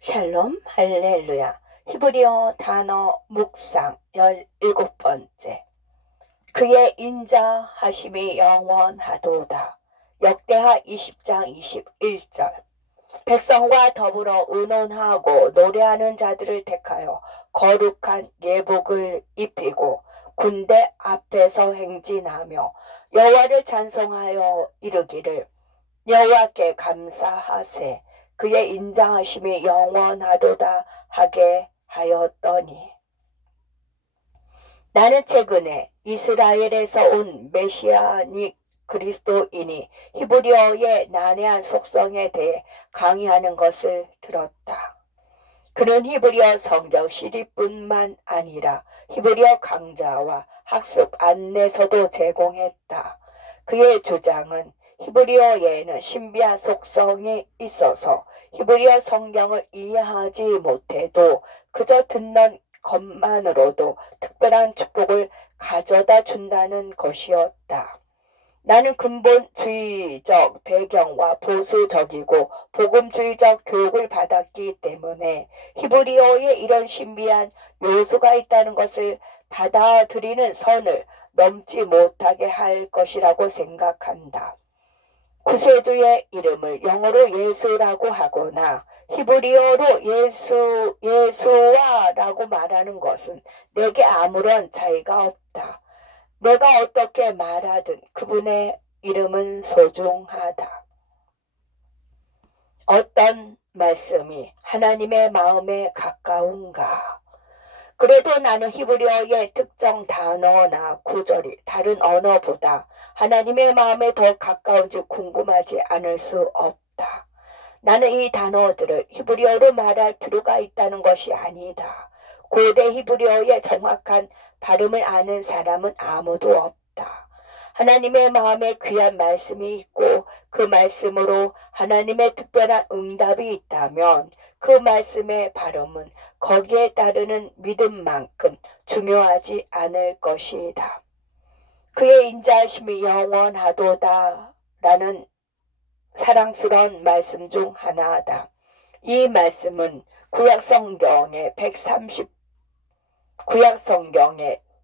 샬롬 할렐루야. 히브리어 단어 묵상 17번째. 그의 인자하심이 영원하도다. 역대하 20장 21절. 백성과 더불어 의논하고 노래하는 자들을 택하여 거룩한 예복을 입히고 군대 앞에서 행진하며 여호와를 찬송하여 이르기를 여호와께 감사하세. 그의 인자하심이 영원하도다 하게 하였더니. 나는 최근에 이스라엘에서 온 메시아닉 그리스도인이 히브리어의 난해한 속성에 대해 강의하는 것을 들었다. 그는 히브리어 성경 CD뿐만 아니라 히브리어 강좌와 학습 안내서도 제공했다. 그의 주장은 히브리어에는 신비한 속성이 있어서 히브리어 성경을 이해하지 못해도 그저 듣는 것만으로도 특별한 축복을 가져다 준다는 것이었다. 나는 근본주의적 배경과 보수적이고 복음주의적 교육을 받았기 때문에 히브리어에 이런 신비한 요소가 있다는 것을 받아들이는 선을 넘지 못하게 할 것이라고 생각한다. 구세주의 이름을 영어로 예수라고 하거나 히브리어로 예수와라고 말하는 것은 내게 아무런 차이가 없다. 내가 어떻게 말하든 그분의 이름은 소중하다. 어떤 말씀이 하나님의 마음에 가까운가? 그래도 나는 히브리어의 특정 단어나 구절이 다른 언어보다 하나님의 마음에 더 가까운지 궁금하지 않을 수 없다. 나는 이 단어들을 히브리어로 말할 필요가 있다는 것이 아니다. 고대 히브리어의 정확한 발음을 아는 사람은 아무도 없다. 하나님의 마음에 귀한 말씀이 있고 그 말씀으로 하나님의 특별한 응답이 있다면 그 말씀의 발음은 거기에 따르는 믿음만큼 중요하지 않을 것이다. 그의 인자하심이 영원하도다 라는 사랑스러운 말씀 중 하나다. 이 말씀은 구약 성경에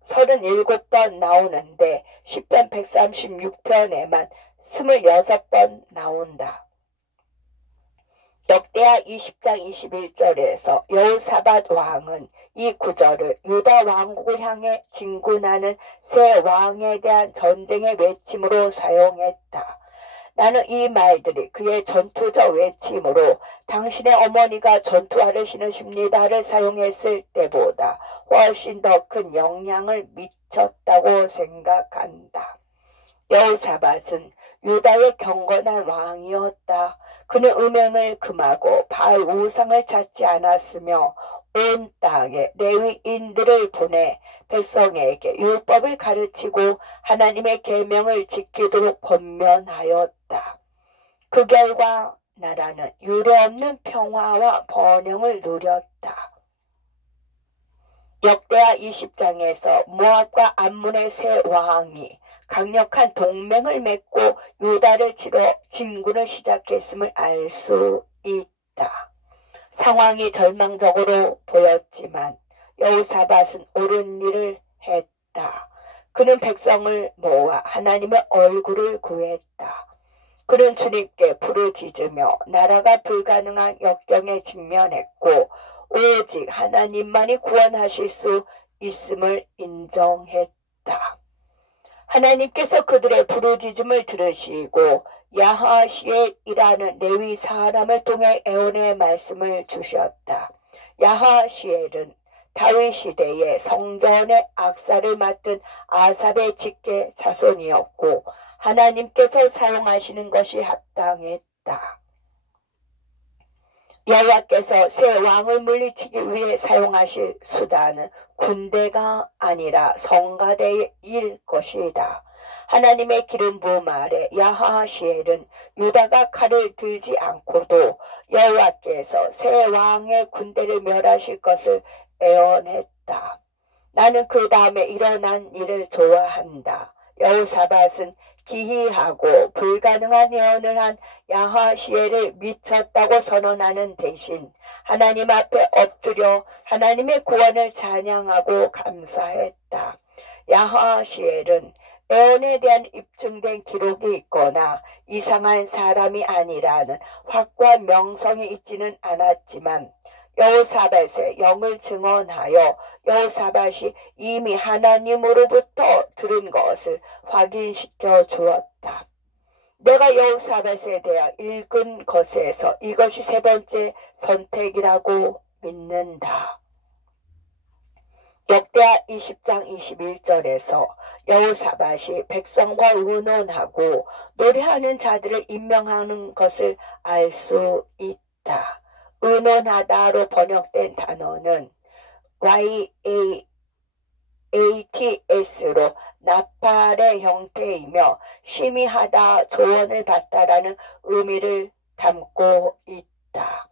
37번 나오는데 시편 136편에만 26번 나온다. 역대하 20장 21절에서 여호사밧 왕은 이 구절을 유다 왕국을 향해 진군하는 새 왕에 대한 전쟁의 외침으로 사용했다. 나는 이 말들이 그의 전투적 외침으로 당신의 어머니가 전투화를 신으십니다를 사용했을 때보다 훨씬 더 큰 영향을 미쳤다고 생각한다. 여호사밧은 유다의 경건한 왕이었다. 그는 음행을 금하고 바알 우상을 찾지 않았으며 온 땅에 레위인들을 보내 백성에게 율법을 가르치고 하나님의 계명을 지키도록 권면하였다. 그 결과 나라는 유례없는 평화와 번영을 누렸다. 역대하 20장에서 모압과 암몬의 세 왕이 강력한 동맹을 맺고 유다를 치러 진군을 시작했음을 알 수 있다. 상황이 절망적으로 보였지만 여호사밧은 옳은 일을 했다. 그는 백성을 모아 하나님의 얼굴을 구했다. 그는 주님께 부르짖으며 나라가 불가능한 역경에 직면했고 오직 하나님만이 구원하실 수 있음을 인정했다. 하나님께서 그들의 부르짖음을 들으시고 야하시엘이라는 레위 사람을 통해 애원의 말씀을 주셨다. 야하시엘은 다윗 시대에 성전의 악사를 맡은 아삽의 직계 자손이었고 하나님께서 사용하시는 것이 합당했다. 여호와께서 새 왕을 물리치기 위해 사용하실 수단은 군대가 아니라 성가대일 것이다. 하나님의 기름 부음 아래 야하시엘은 유다가 칼을 들지 않고도 여호와께서 새 왕의 군대를 멸하실 것을 애원했다. 나는 그 다음에 일어난 일을 좋아한다. 여호사밧은 기이하고 불가능한 예언을 한 야하시엘을 미쳤다고 선언하는 대신 하나님 앞에 엎드려 하나님의 구원을 찬양하고 감사했다. 야하시엘은 에온에 대한 입증된 기록이 있거나 이상한 사람이 아니라는 확고한 명성이 있지는 않았지만 여호사밧의 영을 증언하여 여호사밧이 이미 하나님으로부터 들은 것을 확인시켜 주었다. 내가 여호사밧에 대하여 읽은 것에서 이것이 세 번째 선택이라고 믿는다. 역대하 20장 21절에서 여호사밧이 백성과 의논하고 노래하는 자들을 임명하는 것을 알 수 있다. 의논하다로 번역된 단어는 YATS로 나팔의 형태이며 심의하다, 조언을 받다라는 의미를 담고 있다.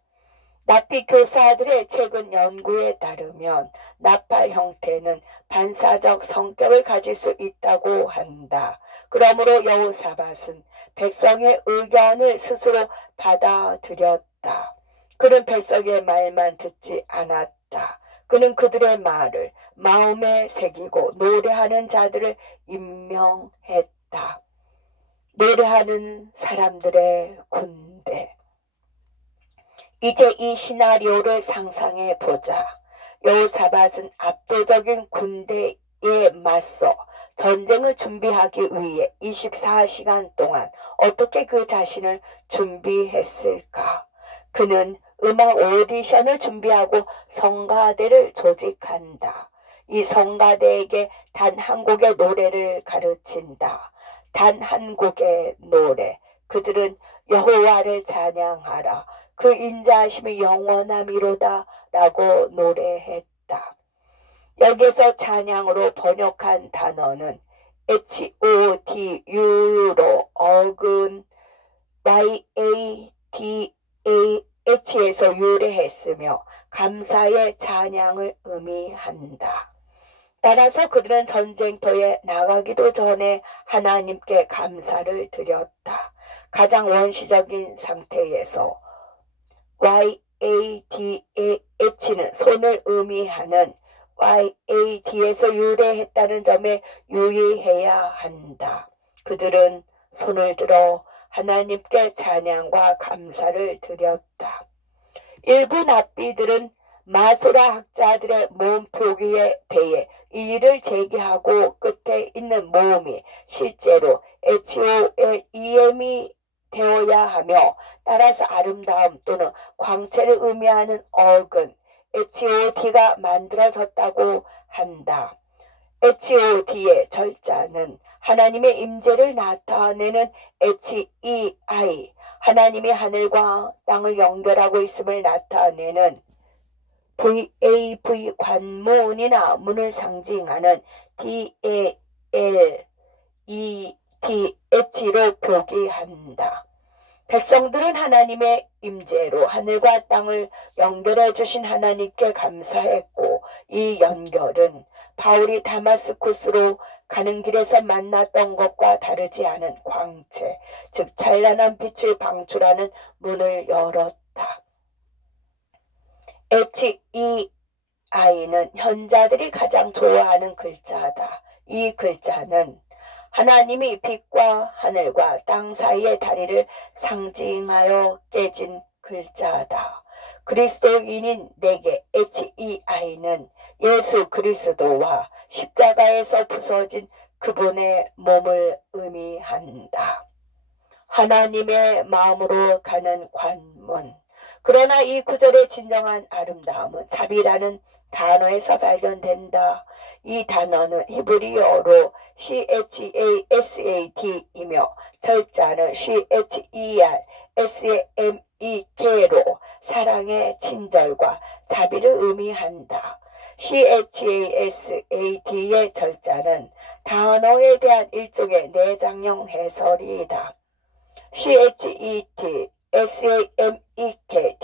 납비 교사들의 최근 연구에 따르면 나팔 형태는 반사적 성격을 가질 수 있다고 한다. 그러므로 여호사밧은 백성의 의견을 스스로 받아들였다. 그는 백성의 말만 듣지 않았다. 그는 그들의 말을 마음에 새기고 노래하는 자들을 임명했다. 노래하는 사람들의 군대. 이제 이 시나리오를 상상해 보자. 여호사밧은 압도적인 군대에 맞서 전쟁을 준비하기 위해 24시간 동안 어떻게 그 자신을 준비했을까? 그는 음악 오디션을 준비하고 성가대를 조직한다. 이 성가대에게 단 한 곡의 노래를 가르친다. 단 한 곡의 노래. 그들은 여호와를 찬양하라. 그 인자하심이 영원함이로다 라고 노래했다. 여기서 찬양으로 번역한 단어는 HODU로 어근 YADAH에서 유래했으며 감사의 찬양을 의미한다. 따라서 그들은 전쟁터에 나가기도 전에 하나님께 감사를 드렸다. 가장 원시적인 상태에서 YADAH는 손을 의미하는 YAD에서 유래했다는 점에 유의해야 한다. 그들은 손을 들어 하나님께 찬양과 감사를 드렸다. 일부 납비들은 마소라 학자들의 몸 표기에 대해 이의를 제기하고 끝에 있는 모음이 실제로 HOLEM이 되어야 하며 따라서 아름다움 또는 광채를 의미하는 어근 HOD가 만들어졌다고 한다. HOD의 절자는 하나님의 임재를 나타내는 HEI, 하나님이 하늘과 땅을 연결하고 있음을 나타내는 VAV 관문이나 문을 상징하는 DALETH로 표기한다. 백성들은 하나님의 임재로 하늘과 땅을 연결해 주신 하나님께 감사했고 이 연결은 바울이 다마스쿠스로 가는 길에서 만났던 것과 다르지 않은 광채, 즉 찬란한 빛을 방출하는 문을 열었다. HEI는 현자들이 가장 좋아하는 글자다. 이 글자는 하나님이 빛과 하늘과 땅 사이의 다리를 상징하여 깨진 글자다. 그리스도인인 내게 HEI는 예수 그리스도와 십자가에서 부서진 그분의 몸을 의미한다. 하나님의 마음으로 가는 관문. 그러나 이 구절의 진정한 아름다움은 자비라는 단어에서 발견된다. 이 단어는 히브리어로 CHASAT이며 절자는 CHERSAMEK로 사랑의 친절과 자비를 의미한다. CHASAT의 절자는 단어에 대한 일종의 내장형 해설이다. CHET, SAMEK,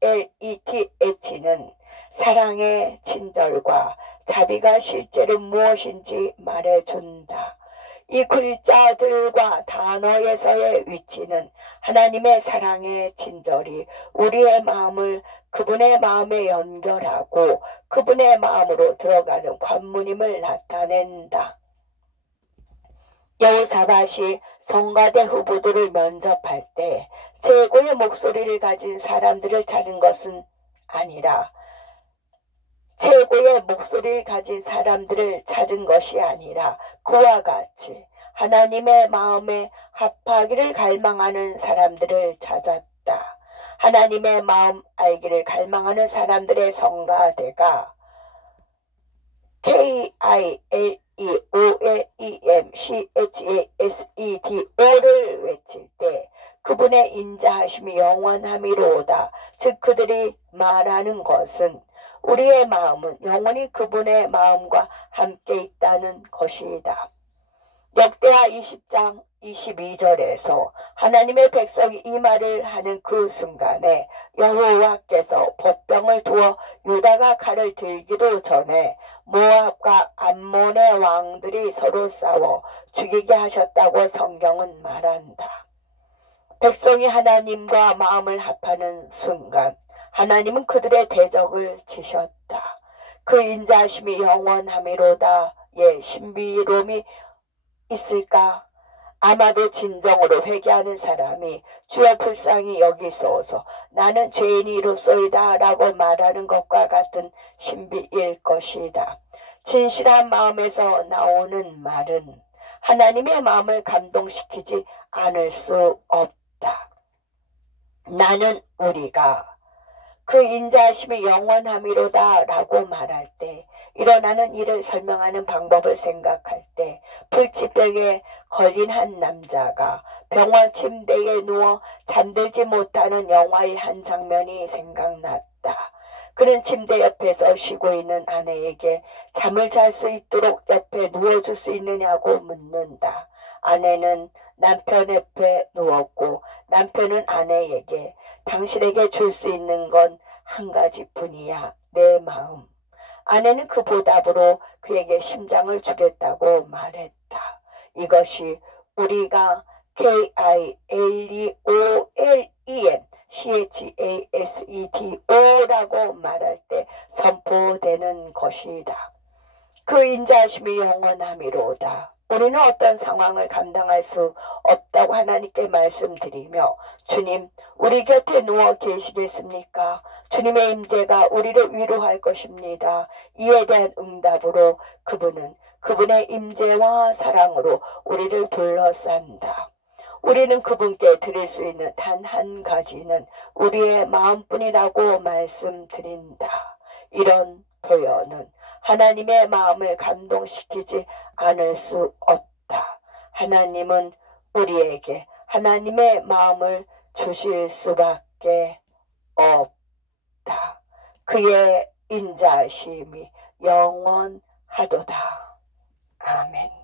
DALETH는 사랑의 친절과 자비가 실제로 무엇인지 말해준다. 이 글자들과 단어에서의 위치는 하나님의 사랑의 친절이 우리의 마음을 그분의 마음에 연결하고 그분의 마음으로 들어가는 관문임을 나타낸다. 여호사밧이 성가대 후보들을 면접할 때 최고의 목소리를 가진 사람들을 찾은 것은 아니라 최고의 목소리를 가진 사람들을 찾은 것이 아니라 그와 같이 하나님의 마음에 합하기를 갈망하는 사람들을 찾았다. 하나님의 마음 알기를 갈망하는 사람들의 성가대가 KILEOLEMCHASEDO를 외칠 때 그분의 인자하심이 영원함이로다. 즉 그들이 말하는 것은 우리의 마음은 영원히 그분의 마음과 함께 있다는 것이다. 역대하 20장 22절에서 하나님의 백성이 이 말을 하는 그 순간에 여호와께서 복병을 두어 유다가 칼을 들기도 전에 모압과 암몬의 왕들이 서로 싸워 죽이게 하셨다고 성경은 말한다. 백성이 하나님과 마음을 합하는 순간 하나님은 그들의 대적을 치셨다. 그 인자하심이 영원함이로다. 예, 신비로움이 있을까? 아마도 진정으로 회개하는 사람이 주여 불쌍히 여기소서 나는 죄인이로소이다 라고 말하는 것과 같은 신비일 것이다. 진실한 마음에서 나오는 말은 하나님의 마음을 감동시키지 않을 수 없다. 나는 우리가 그 인자하심이 영원함이로다 라고 말할 때 일어나는 일을 설명하는 방법을 생각할 때 불치병에 걸린 한 남자가 병원 침대에 누워 잠들지 못하는 영화의 한 장면이 생각났다. 그는 침대 옆에서 쉬고 있는 아내에게 잠을 잘 수 있도록 옆에 누워줄 수 있느냐고 묻는다. 아내는 남편 옆에 누웠고 남편은 아내에게 당신에게 줄 수 있는 건 한 가지뿐이야. 내 마음. 아내는 그 보답으로 그에게 심장을 주겠다고 말했다. 이것이 우리가 KILEOLEMCHASEDO라고 말할 때 선포되는 것이다. 그 인자하심이 영원함이로다. 우리는 어떤 상황을 감당할 수 없다고 하나님께 말씀드리며 주님 우리 곁에 누워 계시겠습니까? 주님의 임재가 우리를 위로할 것입니다. 이에 대한 응답으로 그분은 그분의 임재와 사랑으로 우리를 둘러싼다. 우리는 그분께 드릴 수 있는 단 한 가지는 우리의 마음뿐이라고 말씀드린다. 이런 표현은 하나님의 마음을 감동시키지 않을 수 없다. 하나님은 우리에게 하나님의 마음을 주실 수밖에 없다. 그의 인자하심이 영원하도다. 아멘.